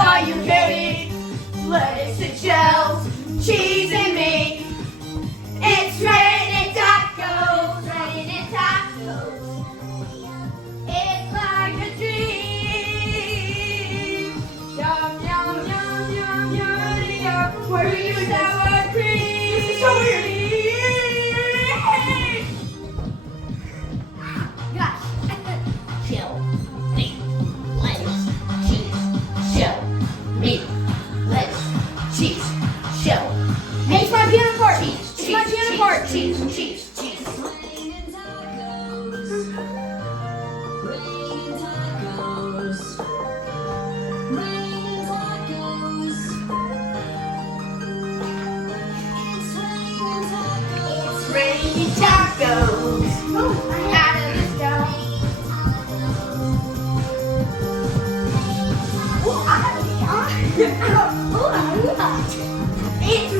Are you kidding? Lettuce and shells, cheese and meat. It's raining tacos, raining tacos. It's like a dream. Yum, yum, yum, yum, yum, yum. Where you sour cream? Gosh. Chill. Meat. Lettuce. Cheese. Shell. Meat. Lettuce. Cheese. Shell. Hey, it's my piano part. Cheese. It's my piano part. Cheese. Cheese. Cheese. Raining tacos. Oh, out of this dough. It's